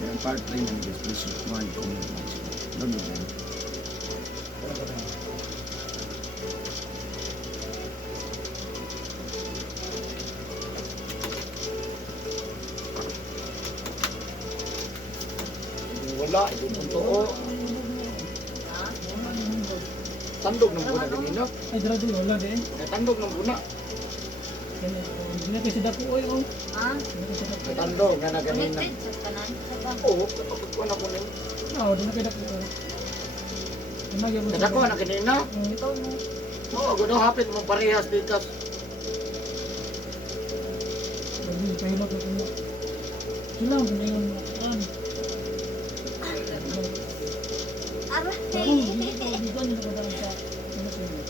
Yan, part 3 ng guys. Please subscribe, comment, like, share. Love you, man. Wala, ito ang totoo. Tandog ng buna din ino. Ay, dara dun, wala din. Tandog ng buna. Hindi na kasi dapo, oy, oh. Ha? Hindi na kasi dapo. Tandog nga na ganina. Connected sa kanan. Oo, kapag ko na ko na. Oo, di na kayo dapo, oh. Lumagyan mo Kada ko na ganina. Ikaw mo. Oo, gusto hapit mong parehas dikas. Hindi, kahilot na kumo. Sila, pinayon mo. Aray. Dito, nila ka parang sa... Ano sa inyo?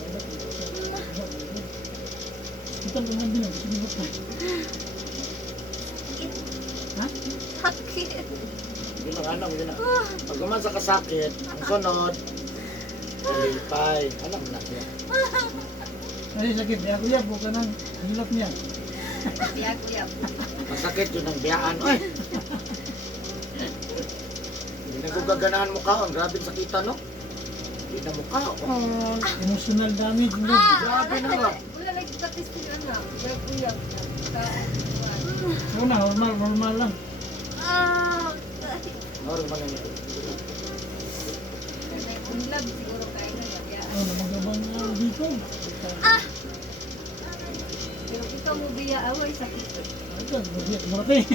Dito, kumahan din ako. Sinibot ka. Ha? Sakit. Hindi na alam, hindi na. Pag guman sa kasakit, ang sunod, kalipay. Alam na siya. Kasi sakit, di ako yabo ka ng hilot niya. Biyak-biyak. Masakit yun ang biyaan. Ay! Hindi na ko gaganahan mukha. Ang grabe sakitan, no? Hindi na mukha. Emotional damage. Grabe na ba? Wala lagi katis sila na. Biyak-biyak. Oo na, normal lang. Ah. Normal na ito. May unlab siguro kayo na yan. Oo, namagabang dito. Pero ikaw mo biya away sakit. Ito, murate.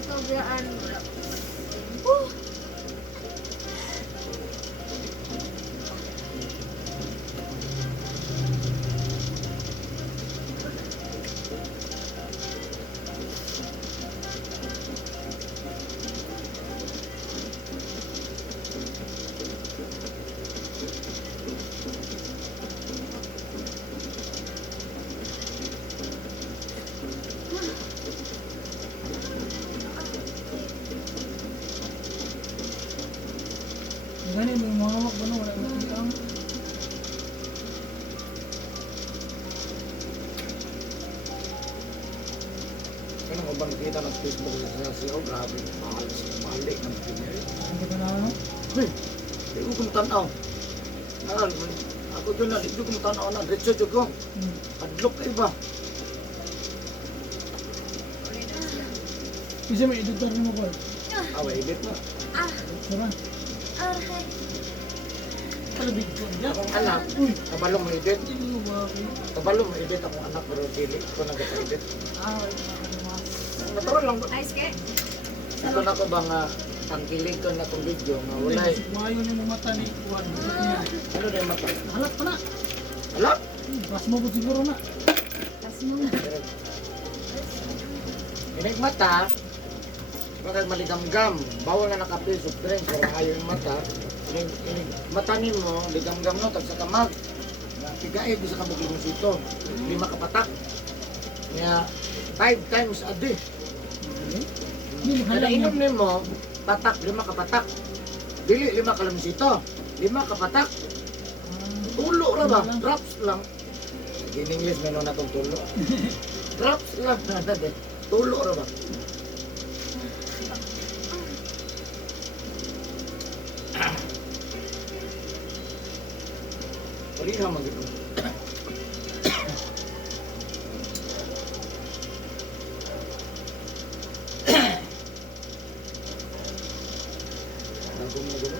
Ikaw biyaan mo. Gani, may mga hawak ba na wala ang Kaya nang ubang nakita ng Facebook sa siya, grabe. Mahalik ng pinya. Hindi ka na ano? Hey, di ko kung tanaw. Ako dyan na, di ko kung tanaw na. Diretso dyan ko. Adlok kayo ba? Kasi may editor mo ko. Awa, edit na. Sura. Aray. Kalabig ko. Akong anak, kabalong mo edit. Hindi mo ba ako? Kabalong mo edit akong anak, pero dili ko nag-edit. Natural lang. Ice cake. Ito na ko ba nga, tangkilig ko na itong video nga wala eh. Wayo niyo mga mata ni Juan. Ano na yung mata? Halap pa na. Alap! Bas mo po siguro na. Tas mo. Inig mata, bakit maligamgam? Bawal na nakapi, soft drink, pero ayaw yung mata. Inig mata mo, ligamgam no, tag sa kamag. Tigaib sa kabukid mo sito. 5 kapatak. Kaya, 5 times a day. Hindi mo Kada halang inom yan. mo, patak, 5 kapatak. Dili, 5 kalamsito. 5 kapatak. Tulo ra ba? Drops lang. In English, meron na itong tulo. Drops lang. Tulo ra ba? Palihan mag-ito. Nagong na gulo.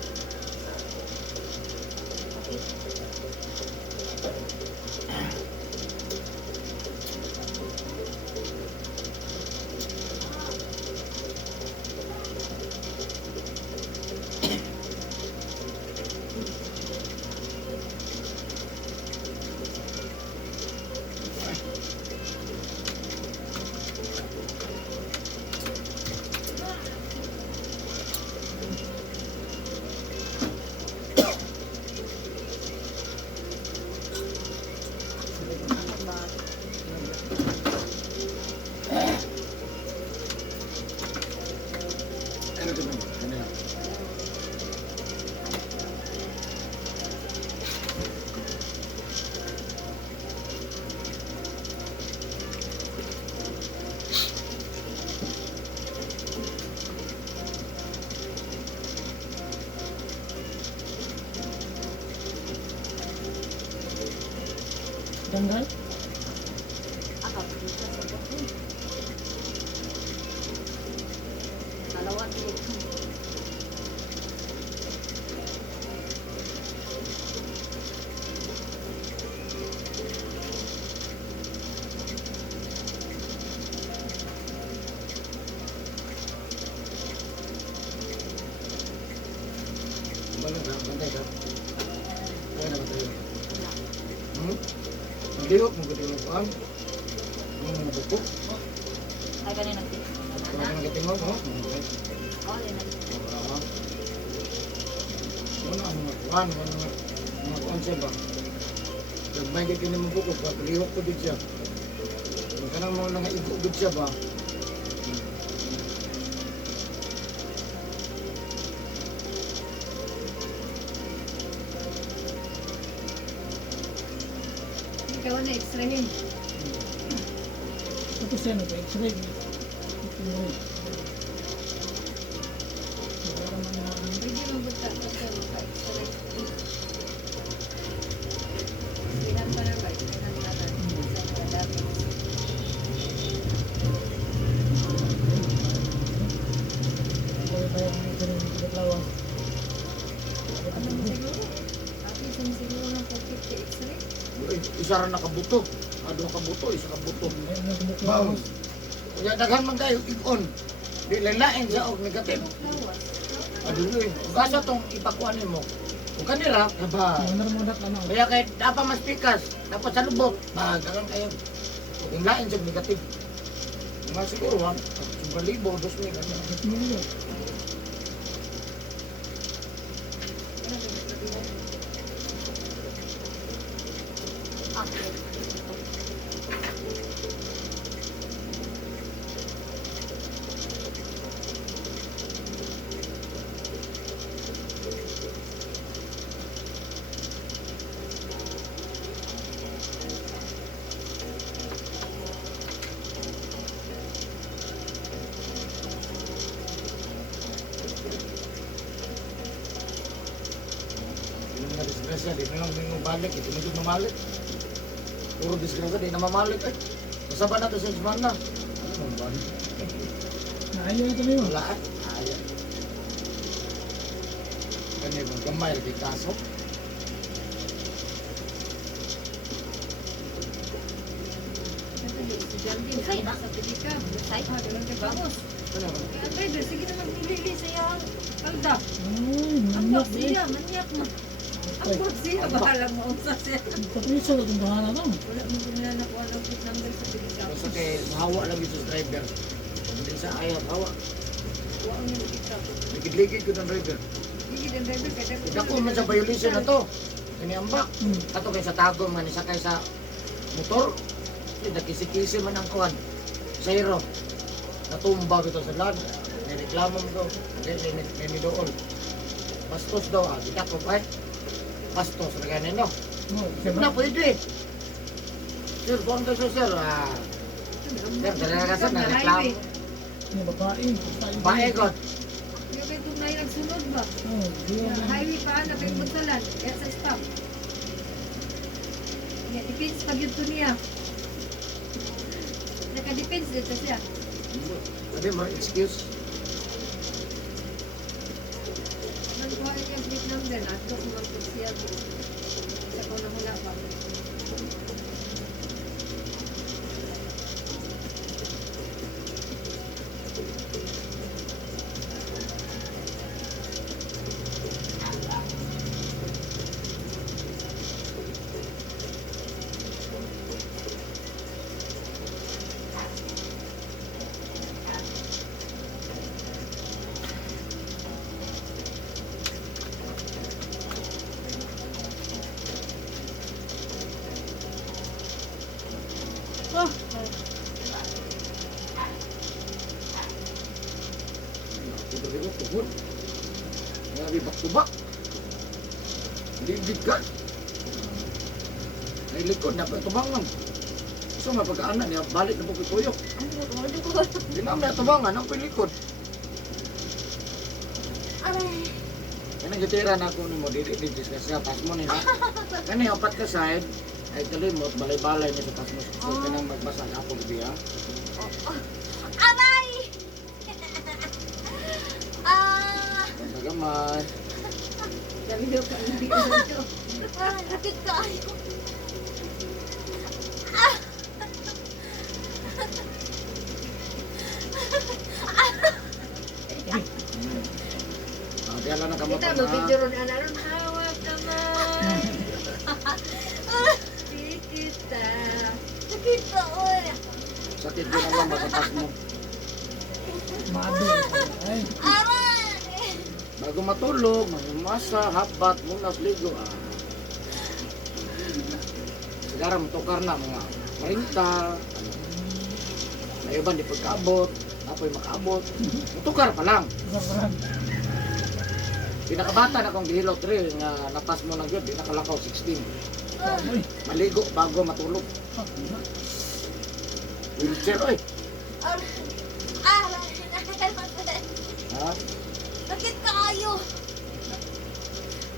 Ano ito ba? Ano yan? Tanggal? Ako, dito sa buko. Salawat dito. Balik ka, bantay ka. Kaya naman tayo. Nalihok mo ganda yung kuhan. Ang buko. Ay, ganun ang dito. Kaya ka nagatingog, no? Okay. Oh, yun ang Ano ang mga kuhan, mga kuhan siya ba? Nagmay ka kini mo buko, lihok ko din siya. Kung kanang mga nangaigo siya ba? ikaw na x-rayin. Tapos yan, nag-x-ray. Ito mo rin. Para mga Pwede mabuta ko sa x-ray. Sinan pa na ba? Sinan pa na. Sa mga dami. kaya mga ganun yung paglawan. Ano mo siguro? Ate, saan siguro ng 450 x-ray? Isa rin nakabuto. Ado kabuto, isa kabuto. Ayun yung Wow. pumuklawas. Kaya daghan man kayo ikon. Di lalain sa og negative. Lawas. Ado eh. Kung asa tong ipakuanin mo. Kung kanira, kaba. Mga narmodak na Kaya kay dapat mas pikas. Dapat sa lubok. Daghan kayo. Yung lain sa negative. Mga siguro, 1,000, 2,000. Mas milyon. Yung mga disgrasya, di na lang may balik. Ito medyo mamalik. Puro disgrasya, di na mamalik eh. Masaba na ito sa semana. Ano mo balik? Naayaw ito na yun. Wala eh. Ayan. Kanya yung gamay, di kaso. Si Jaldin, ay nasa Pilika. Ay, ganun ka bangos. Ano ba? Kaya Pedro, sige na magpilili sa iyang kalda. Ay, Ang manyak box eh. siya, manyak mo. Ang box siya, bahala mo unsa siya. Kapriso na itong bahala lang. Wala mo gumila na kung anong plate number sa Pilika. Basta kay mahawa lang ito sa driver. Hindi sa ayaw, hawa. Huwag niya nakita. Ligid-ligid ko ng driver. Hindi din driver, kaya Dako man sa violation na to. Kani ambak. Hmm. Kato kay sa tago man isa kay sa motor. Nakisi-kisi man ang kuhan. Zero. Natumba ito sa land. Nireklamo mo daw. Hindi doon. Bastos daw. Kita ko pa eh. Bastos. Naganin no. Oh, Sir na pwede. Sir, kuhan ka siya sir. Sir, talaga sir. Nareklamo. May babae. Bae ko. Yung may tunay nagsunod ba? Oh, yun. Highway pa, napay Buntalan. Kaya sa stop. Nga, depends pag yun to niya. Naka-depends dito siya. Sabi mo, excuse. Nagkuha niya yung plate number. Ato kung mag-siya. Sa ko na hula pa. Ah, Tiba-tiba tuhod. Ngabi back-to-back. Ligid ka. Ay likod na tubangan. So nga pagkaanan niya, balik na po kuyok. Ano ko? Di na may tubangan, ang pilikod. Aray. Yan ang gitira na ako ni mo, dili discuss ka, pas mo nila. Kani, 4 ka side, Ay kalimot, balay-balay niya sa pasmo. So, kanang magbasa na ako gabi ha. Aray! Ah! Basta gamay. Dami daw ka, hindi ko na ito. Sakit kayo. Kaya lang nakamot Kita, na. mag-video ron, ron, hawak naman. Kita. Sakit ka, oy. Sakit din naman ba sa pasmo. Mado. Ay, Aray! Bago matulog, mamasa, habat, munas, ligo. Sigara matukar na mga 40. May iban di pagkaabot, apoy makaabot. Matukar pa lang. sarap. Pinakabata na kong gihilot rin nga napas mo na yun, pinakalakaw 16. Uy, Maligo bago matulog. Wheelchair, oy. Aray! Aray! Ha? Sakit kayo.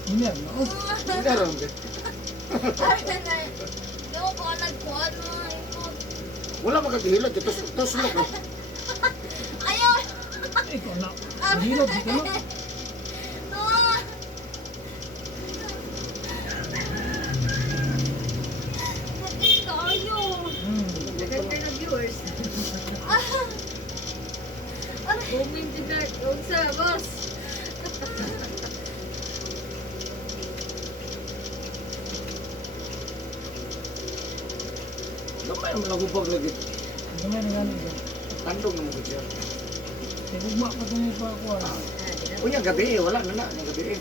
hindi na. Oh, Hindi rin. Aray! Hindi ko nagkuhan mo. Wala magkagihilot, ito sulok eh. Ayaw! ikaw na. Hilot, dito na. Ah! Sakit kayo. Dagan ka na viewers. Comment to that. Huwag sa, boss. Gamay naman nagubag lagi. Gamay na gano'n ko. Tandong naman ko siya. Nagugma pa din pa ako. Kunya gabi eh, wala na na, gabi eh.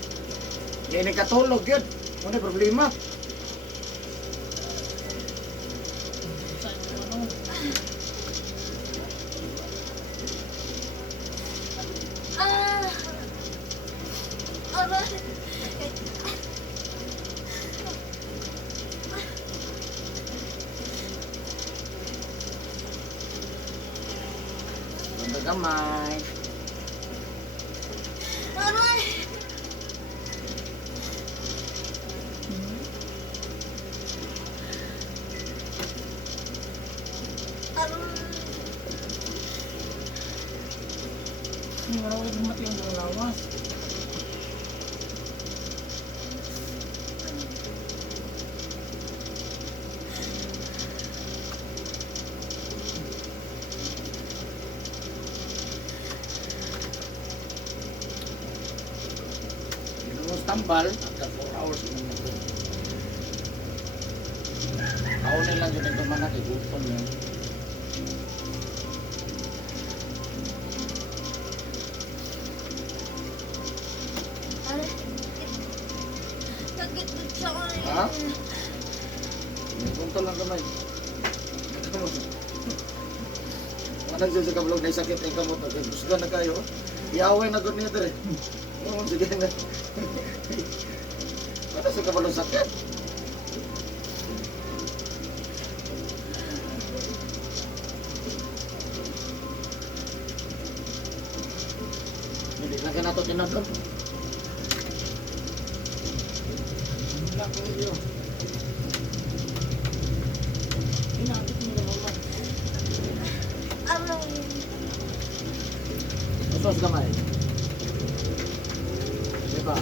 Yan ay katulog yun. Ano problema? Ah! Aray! Banda gamay. Aray! Aray! Hindi, wala ko yung mati yung lawas. Yung tambal, after 4 hours naman ito. Kaunin lang yun ito man natin, gutom yun. Aray! Sakit ko siya kayo. Ha? Gutom lang gamay. Mga nagsasakablog na sakit ay kamot, nagkagusga na kayo. Iaway na gano'n nito eh. Oo, sige na. Ano sa kabalong sakit? Hindi lang ka na ito tinadlog. Wala ko iyo. Inakit mo na naman. Aray! Usos gamay. Diba?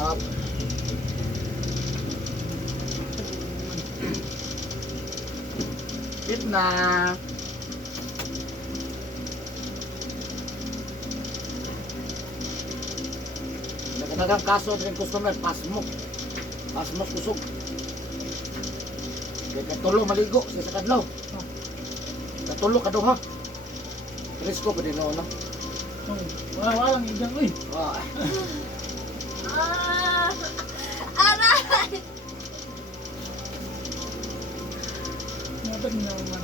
Up. Hit na. Naganagang kaso ng customer, pasmok. Pasmok kusog. Kaya katulo maligo sa sakadlaw. Katulo kaduha. Risko pa din na una. Wala lang igang. Uy, Ah. Ah! Aray! natin na naman.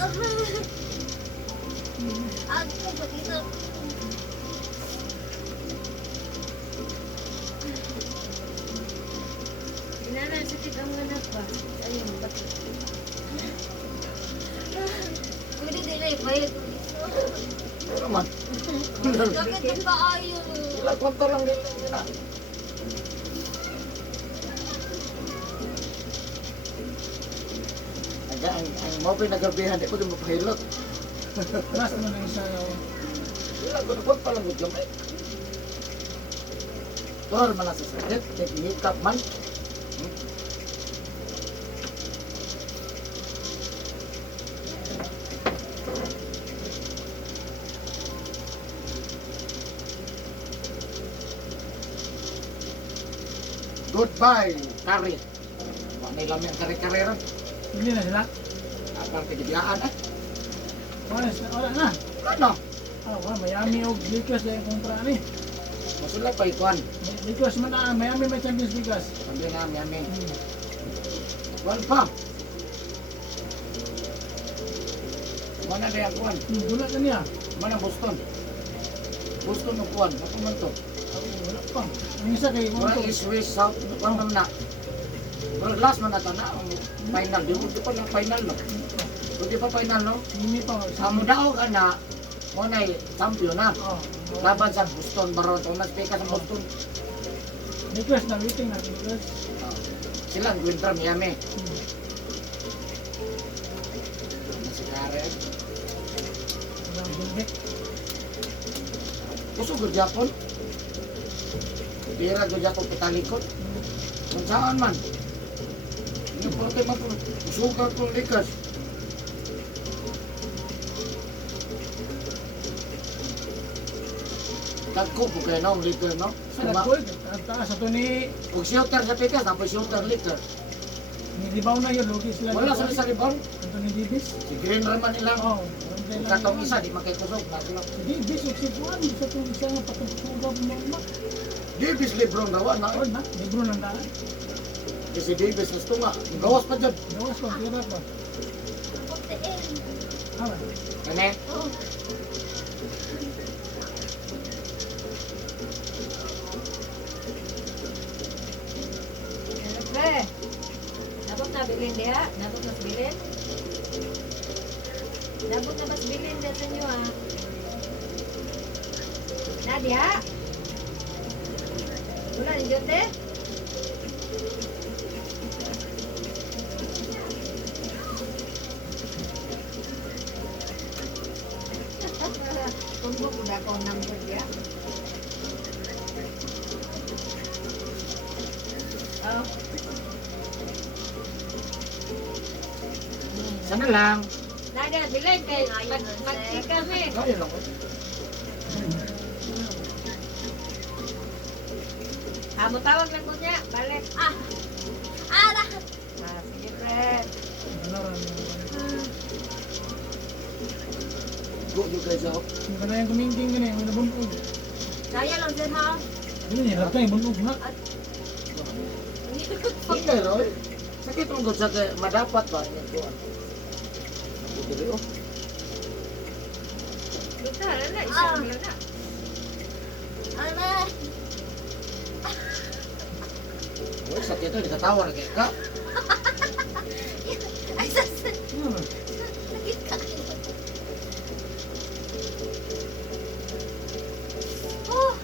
Aray! Ako ba dito? Inanan, sakit ang ganap ba? Ayun, ba't? Pwede nila ibayad ko dito. Ano man? Bakit ang kaayo? Ilang kwarta lang din na. Ang mo pinagabihan, di ko din mapahilot. Last mo na isa yaw. Ilang kwarta lang gud gamay. Tor man sa sakit, hikap man. Goodbye, kari. Wala na ilang yung kari-kari ron. Hindi na sila. Apang kagibiyaan eh. Wala na. Ano? Wala, Miami o Lakers yung kumpra ni. Masulay pa ikuan. Lakers man na, Miami may Champions League. Sabi nga, Miami. Kuan pa. Mana na yung kuan? Wala na niya. Mana Boston? Boston o kuan? Ako man to. Wala pa. Ang isa kay Mura East, West, South. Kuan man na. Mura last man na to na. Ang final. Di pa lang final no. Di pa final no. Hindi pa. Amo daw ka na. Muna champion na. Oh. Laban sa Boston. Baron. Kung nag-peka sa Boston. Lakers na waiting na Lakers. Sila ang winter Miami. Si Karen. Wala ang Gilbert. Gusto ko Japon. Bira ko Japon pitalikot. Kung saan man. Yung porte man po. Sugar ko likas. Tagko po kayo no, liquor no? Sa nag-gold. Ang taas sa ito ni Kung shooter sa pikas, tapos shooter liquor. Nidibaw na yun. Lugi sila. Wala sa sa ribon. Ito ni Davis. Si Green Raman ilang. Oh. Katong isa, di makikusog. Nakulong. Davis, except one. Sa ito isa nga patutugab mo ma. Davis Lebron gawa na. Wala na. Libro ng daan. Si Davis gusto nga. Gawas pa dyan. Gawas ko. Tira pa. Putiin. Ah. Kane? Oh. Pre, nabot na bilin dia? Nabot na bilin? Nabot na mas bilin dia sa inyo ah. Nadia? Wala ni Jote? Tunggu udah kau number dia. Oh. Sana lang. Nadia, bilin kay mag-check kami. Kaya lang. Amo tawag lang ko niya, balik. Ara. Sige, friend. Wala rin. Go you guys out. Hindi ka na yung kumingking ka na yung nabunog. Kaya lang din ha. Hindi niya, laptay, bunog na. Hindi Roy. Sakit mong gud sa madapat ba niya ko. Dili oh. Luta, na, isang bilo na. Ana. Uy, sakit ito, nakatawa na kaya ka. Ay, sakit ka. Oh.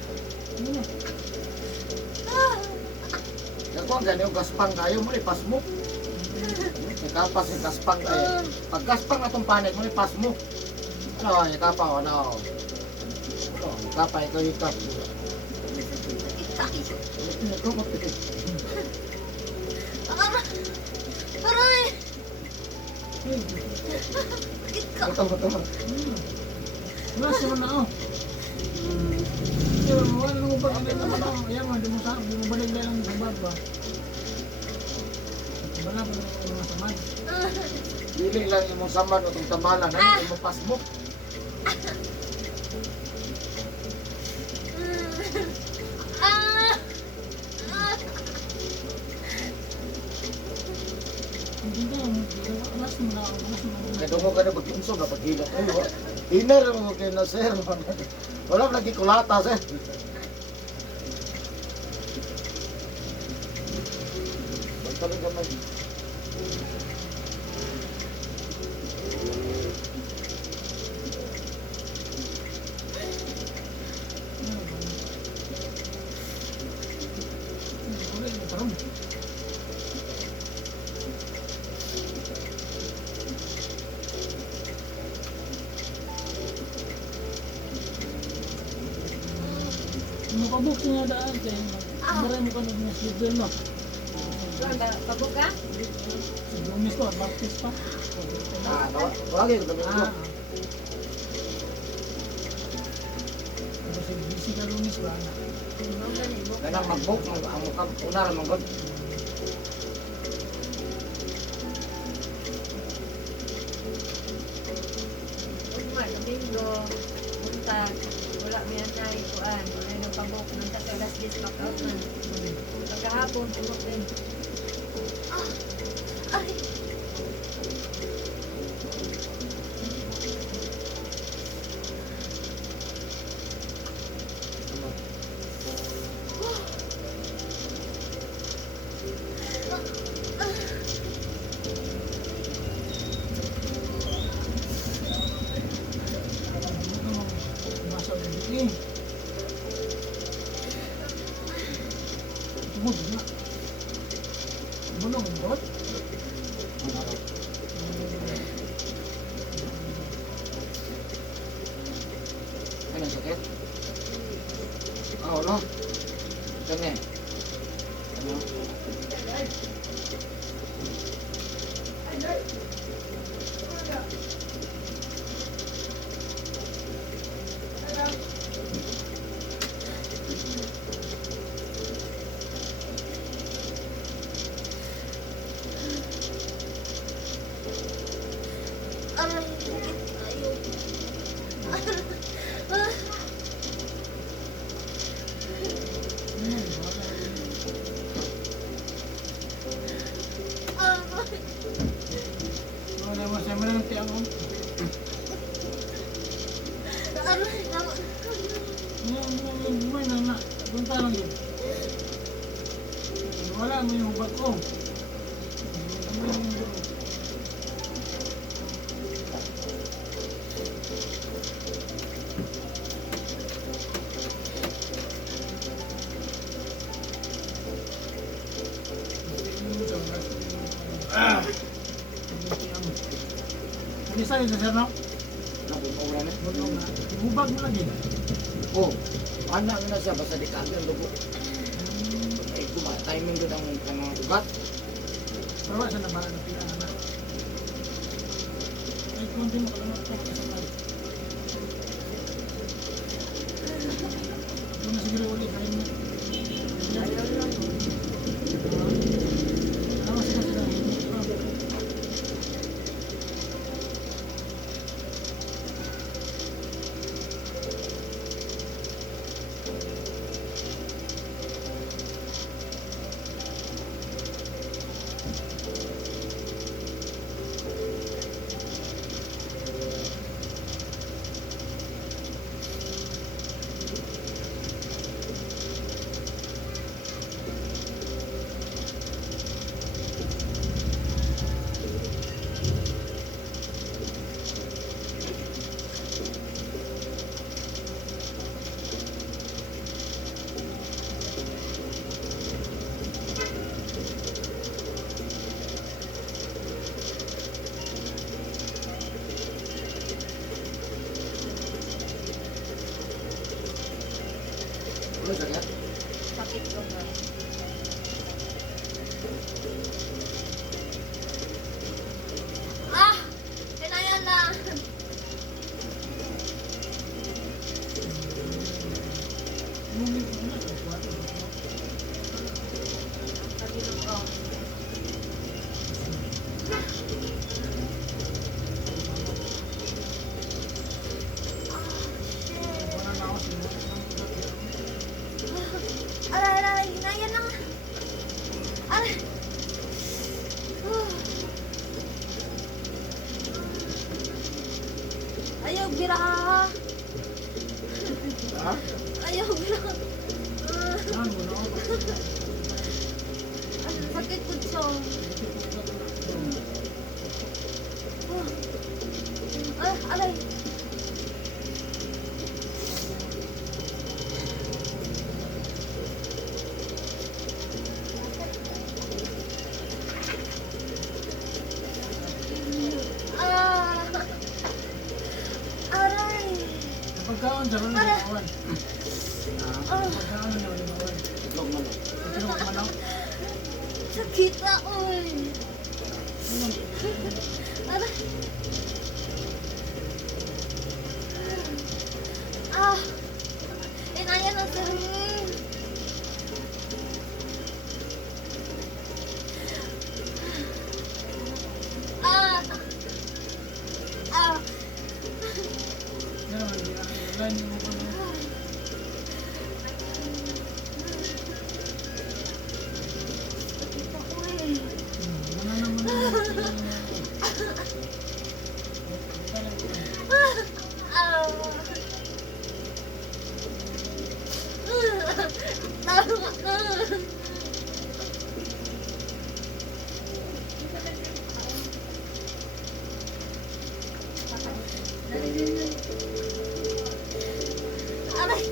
Nagkuhan ganyan yung gaspang kayo mo, ipas mo. Nagkapas yung gaspang kayo. Pag gaspang na itong panik mo, ipas mo. Ano, nagkapaw, ano. Nagkapa, ito yung kap. Aray. Ito. Wala siya na oh. Pero wala nang ubag na naman ako. Ayan mo, di mo balik na lang sa bag ba. Wala pa naman yung mga samad. Dili lang yung samad o itong tamalan. Ano, yung pas mo. Hindi ka, alas mo na ako. Kadungo ka na mag-inso na pag-hila. Dinner mo kayo na sir. Wala lagi kulata sir. Pagtaling ka man. pabuk siya daan kaya maray mo ka ng schedule mo. Pabok ka? Si Lumis ko, Baptist pa. Wagi ko Domingo. Ah. Kasi busy ka Lumis ba? Ganang mag-book ang mukha una ra man gud. Umay, Domingo, buntag, wala may anay, kuan, wala nang pabok, nang sa alas 10 pack out na. Pagkahapon, pumok din. Ay. Masa ini. Tumod na. Bunong bot. Ano sakit? No. Kani. Ano? Aray, ayaw. Aray. Wala mo siya man ang tiang. Aray, naman. May na. Punta lang yun. Wala mo yung ubat ko. Bisa yun sa sir, no? Nabubura na. Bulong na. Hubag mo lagi. Oh. Ana na siya basta di kagyan dugo. Ay kuma timing gud ang ugat. Pero sa nabahan na pila na. Ay, kundi mo kalamat ko sa sandali. Doon na siguro ulit. Kaya mo. Ayaw lang. Alam mo sila. Ano sakit? Sakit ko ba? Ah! Kinaya na. Sabi ng ko. Aray, aray, kinaya na. Aray. Ayaw bira. Ha? Ayaw bira. Sakit po siya. Ay, aray. Ah. Aray. Pagkaon sa mga kawan. Ah. Pagkaano na ulit ako. Itlog manok. Itlog manok. Sakit ako eh. Aray. Ah. Inaya na sir. Ah. Ah. Yan naman, yan yung mga ano. Sakit ako eh. Ano naman yung Ah. Tama ka. Aray.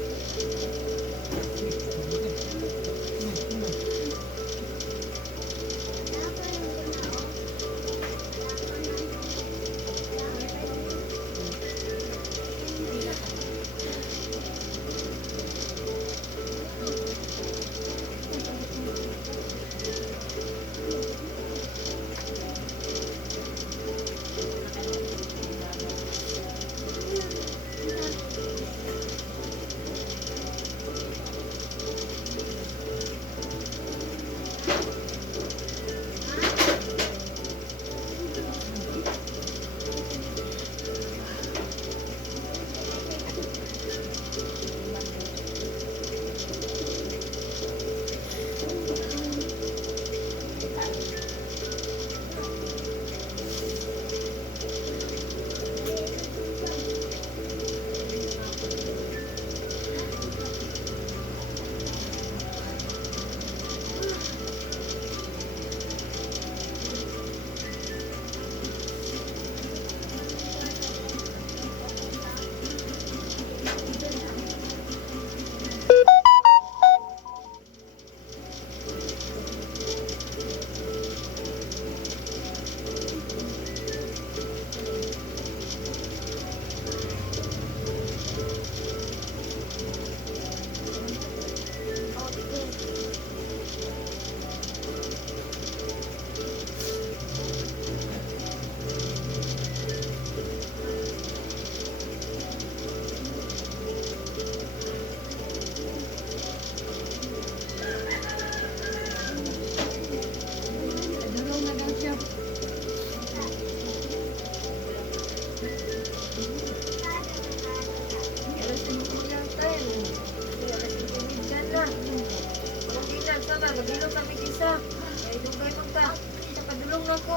Magilong kami isa. Kaya dugay man ka. Sa padulong na ko.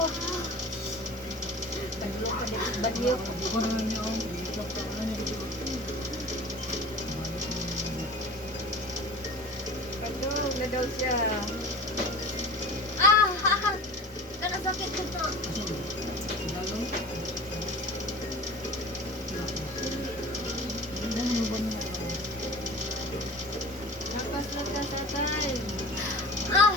Padulong ka dito bagyo. Ako na lang niya ako. Itlog ka na niya. Padulong na daw siya. Ah! Kana sakit ko to. Lakas lang ka sa time. Ah!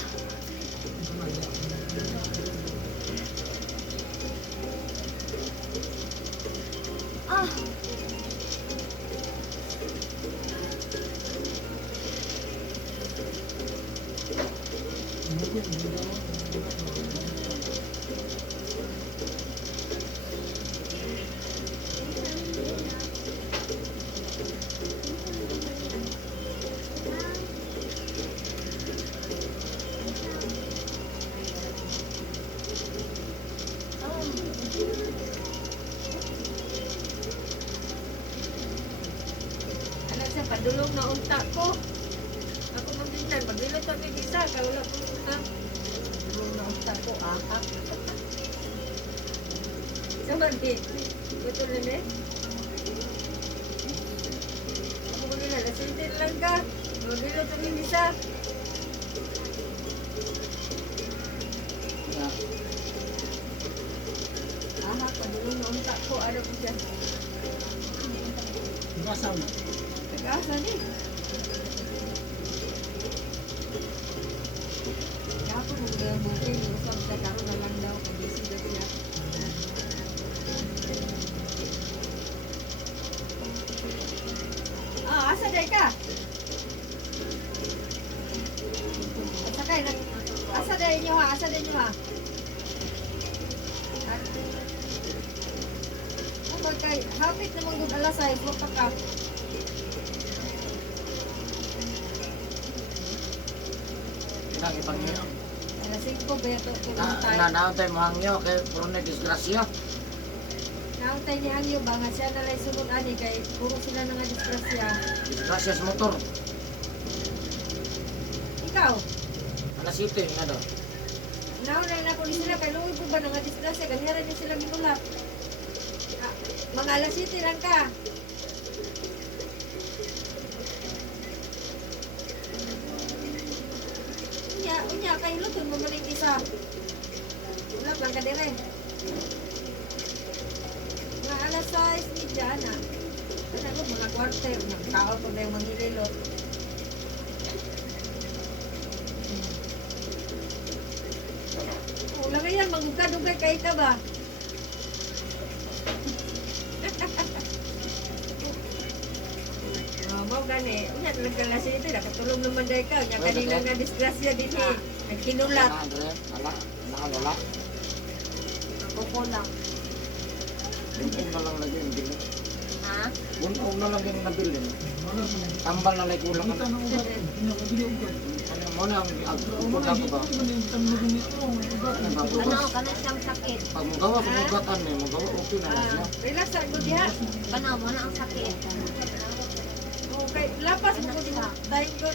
Ah! Alam sa padulong na unta ko. Ako magbitan. Magilong kami isa. Kawala ko unta. Padulong na unta ko. Aha. Sa mandi. Betul na eh. Ako ko nila. Nasintin lang ka. Magilong kami isa. Aha. Padulong na unta ko. Ano ko siya? Gasam. Nag-asa ni. Ako mag-booking. Usap sa karoon na lang daw. Pag-busy daw siya. Ah, asa day ka? Hapit naman kung alas 6, wag pa ka. Nang ipangyo. Alas 5, beto ko Naon tayo mo hangyo kay puro na disgrasya. Nauntay ni Hangyo ba nga siya nalay sunod ani kay puro sila nga disgrasya. Disgrasya sa motor. Ikaw, Alas 7 na daw. naunay na ko ni sila kay luoy po ba nga disgrasya ganyan rin sila ginulat. Ah, mga alas 7 lang ka. Unya kay luton mo maning isa. Ulat lang ka dire. Nga alas 6 media na. Ano ko mga quarter nga kao ko na yung manghililot. Ulang yan, magugad-ugay kay ka ba? Mau gani, unya talaga lang siya ito, nakatulong naman dahil ka. Unya kanina nga disgrasya din eh. Nagkinulat. Wala. Kuko lang. Buntong na lang lagi yung bilin. Ha? Buntong na lang yung nabilin. Tambal na lang kulang ka Kita na. na ugat. Pinakabili ugat. Ano mo na ang Ano ugat ko ba? Ano, kana siyang sakit. Pag magawa sa ugatan eh, magawa okay na lang siya. Relax ako diha. Ano, ano ang sakit? Okay, lapas mo ko diha. Dahil ko,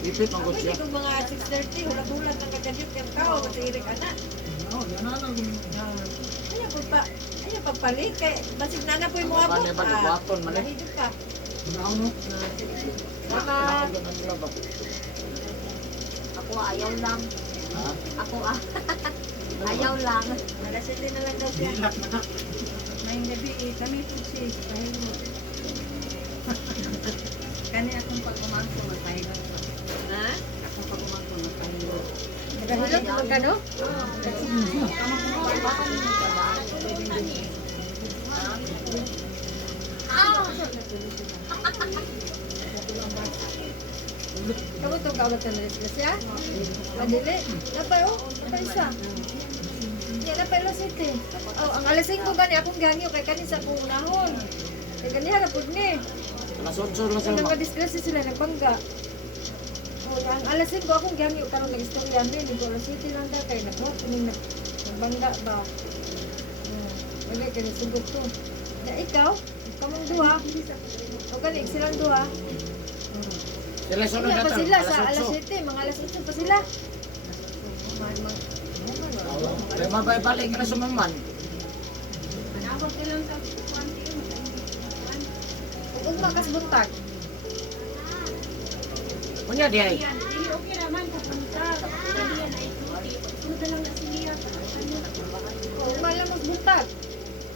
Ipit ang pwede siya. ko mga 6:30, hulat-hulat ng kagadyot kang tao, matirik anak. Ayaw po pa, ayaw pagpalit kay basig na na po yung mga Ano ba, abot. di ba, buhaton man eh. Mahigit ka. Ako ayaw lang. Ha? Ako ayaw lang. Alas 7 na lang daw siya. Ngayong gabi, kami po si Pahilo. Kani akong pag-umangko, magpahilo. Ha? Akong pag-umangko, magpahilo. Nagahilot naman ka, no? Kamu to kawat na rin siya? Madili. Napay, oh. Napay isa. Yan, napay alas 7. Oh, ang alas 5 ba niya akong gangyo kay kanisa kong unahon. Kaya ganiha na po ni. Nasonsor lang Ang sila. nag-disgrasya sila nagbangga. Oh, ang alas 5 akong gangyo karon nag-istorya mi. Hindi ko alas 7 lang daw kay nagbuhat kuning nagbangga ba. Wala ka na sugot to. Na ikaw, kamong duha. O galing silang duha. Sila sunod Wala na pa sila sa alas alas 8. 7, mga alas 8 pa sila. Kaya mabay-balik ka na sumaman. Manawag ka lang sa kwanti. Kung makas buntag. Kunya di ay. Yan, hindi okay naman kung punta. Kapag yan ay tuti. Punta lang na siniya. Kung malamos buntag.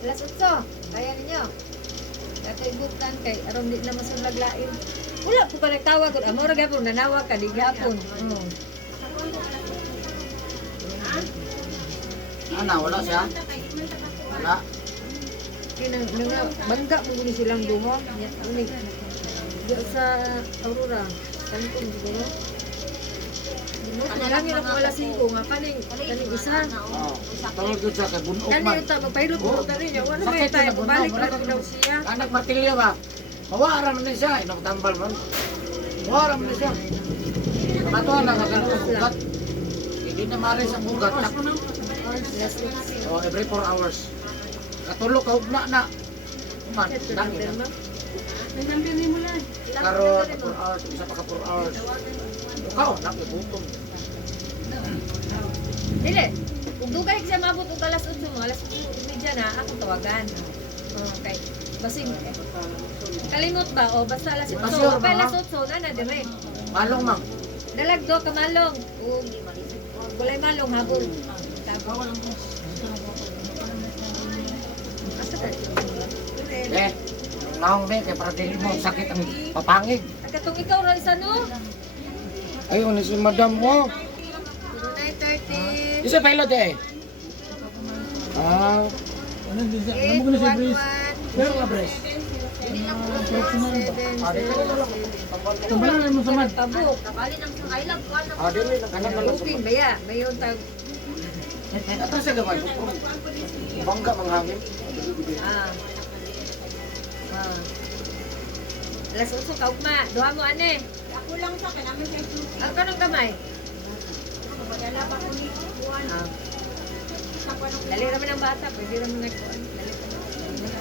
Alas 8, kaya ninyo. Kato ibutan kay aron di na masulaglain. Wala po pa nagtawag ko. Amo ra gapon nanawag ka di gapon. Ana, wala siya? Wala. Kaya nang bangga mo guni silang duha. Unig. Diyo sa Aurora. Kampong siguro. Lang yun ako alas 5 nga kaning isa. Oh. Tawag ko siya kay bunog Kani man. yung tama pahilot mo ta rin niya. Wala Sakit may tayo na bunog, balik wala lang ka- daw siya. Anak martilyo ba? Mawara man din siya. Inagtambal man. Mawara man din siya. Matuhan lang ka ng ugat. Hindi na maris ang ugat. Alas 6. Oh, every 4 hours. Katulog ka ugna na. Man, dami na. Nagdampirin mo lang. Karon 4 hours, isa pa ka 4 hours. Ikaw, nakibutom. Dili. Kung dugay siya mabot og alas 8, mga alas 8 na ako tawagan. Okay. Basig. Kalimot ba o basta alas 8. Pasyor, Okay, mama. alas 8 na dire. Malong mang. Dalagdo ka malong. Ug gulay malong habol. Tapos asa ka? Eh, naong be, kaya para dili mo sakit ang papangig. Katong ikaw ra isa no? Ayun, si madam mo. 9:30. Isa pilot eh. Ah, Ano din siya? Ano mo na siya, Brice? pero nga bres. Tambalan mo sa mad. Tabuk. Kabali ng sangailag ko ano. Ah, dili na kanan na lang Booking baya. Mayon tag Atras sa gamay. Bangga manghangin. ah. Ah. Alas 8 ka ugma. Duha mo ane. Ako lang sa kanamin sa duty. Ang kanang gamay. Magdala pa ko ni Juan. Ah. Sa panong Dali raman ang bata, pwede raman nagkuhan. Dali ka na.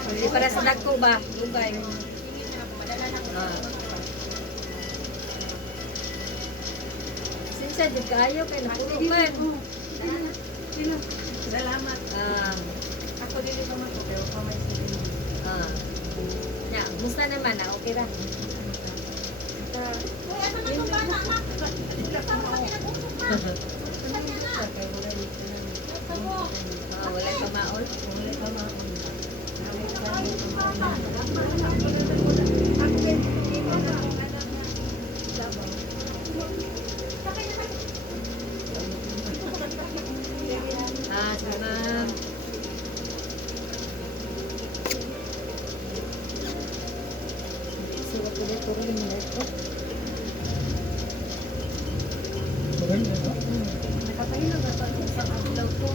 Pwede para sa dagko ba? Lugay. tingin na ako madala na ako. Ah. Sinsa, di kayo kay napuno man. Sino? Salamat. Ah. Ako dili pa man ko pero kamay sa duty. Ah. Ya, musta naman ah? Okay ra. Kuya, sa mga bata na. Ah, wala ka maol. Ah, sama. Surat ko dito rin mo ito. Maganda, no? Nakapahilog na pa sa adlaw ko.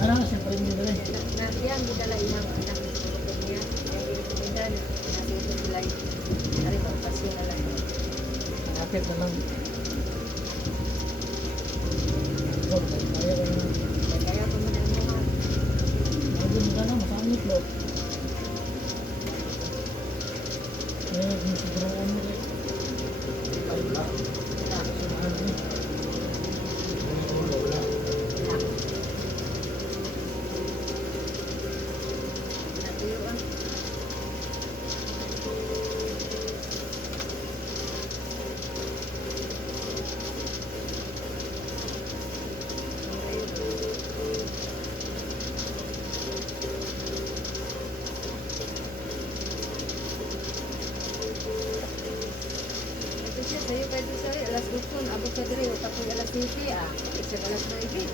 Ano, siyempre hindi na rin. Nasiyan gidala ilang anak ng surat niya. Kaya ginagawa nasi ito sila. Ari ko pasyo na lang. Akit na lang. Oh, kaya ko na. Kaya ko man ang mga Maganda ka na, masangit lo. Siguro mo rin. Ay, wala. Samahan rin. natuyuan. Ito siya, sa'yo pwede sa'yo, alas 8, abot sa diri, tapos alas 7, ah. Isa alas 9.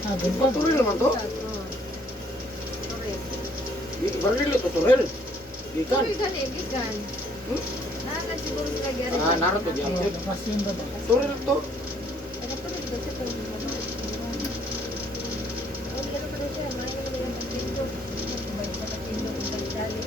Ah, ganun. Patuloy naman to. Oo. Sorry. Barilo to turel. Gikan. Sorry gani, gikan. Hmm? Naman siguro sila gyari. Ah, naroon to diyan. Lakas yun ba ba? Turel to. Ano pa rin ba siya pero mababa. Oh, lalo pa rin siya, mga naman yung pagpinto. Balik sa pagpinto, kung balik-dali.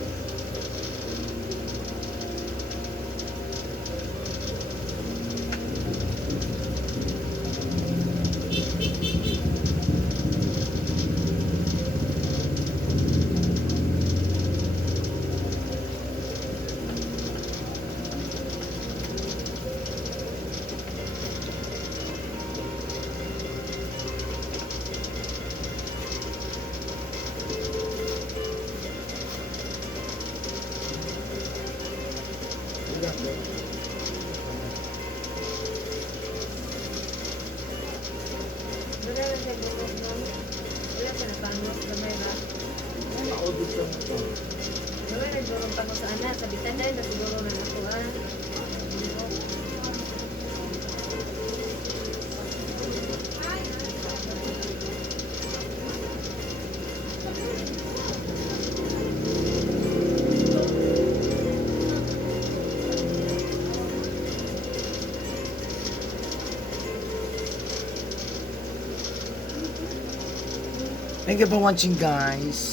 Wala lang siya gumos nun. Wala siya napangos gamay ba? Audit sa to. Wala nagdurong pa ko sa anak. Sabitan na yun, nasiguro na ako ah. Thank you for watching, guys.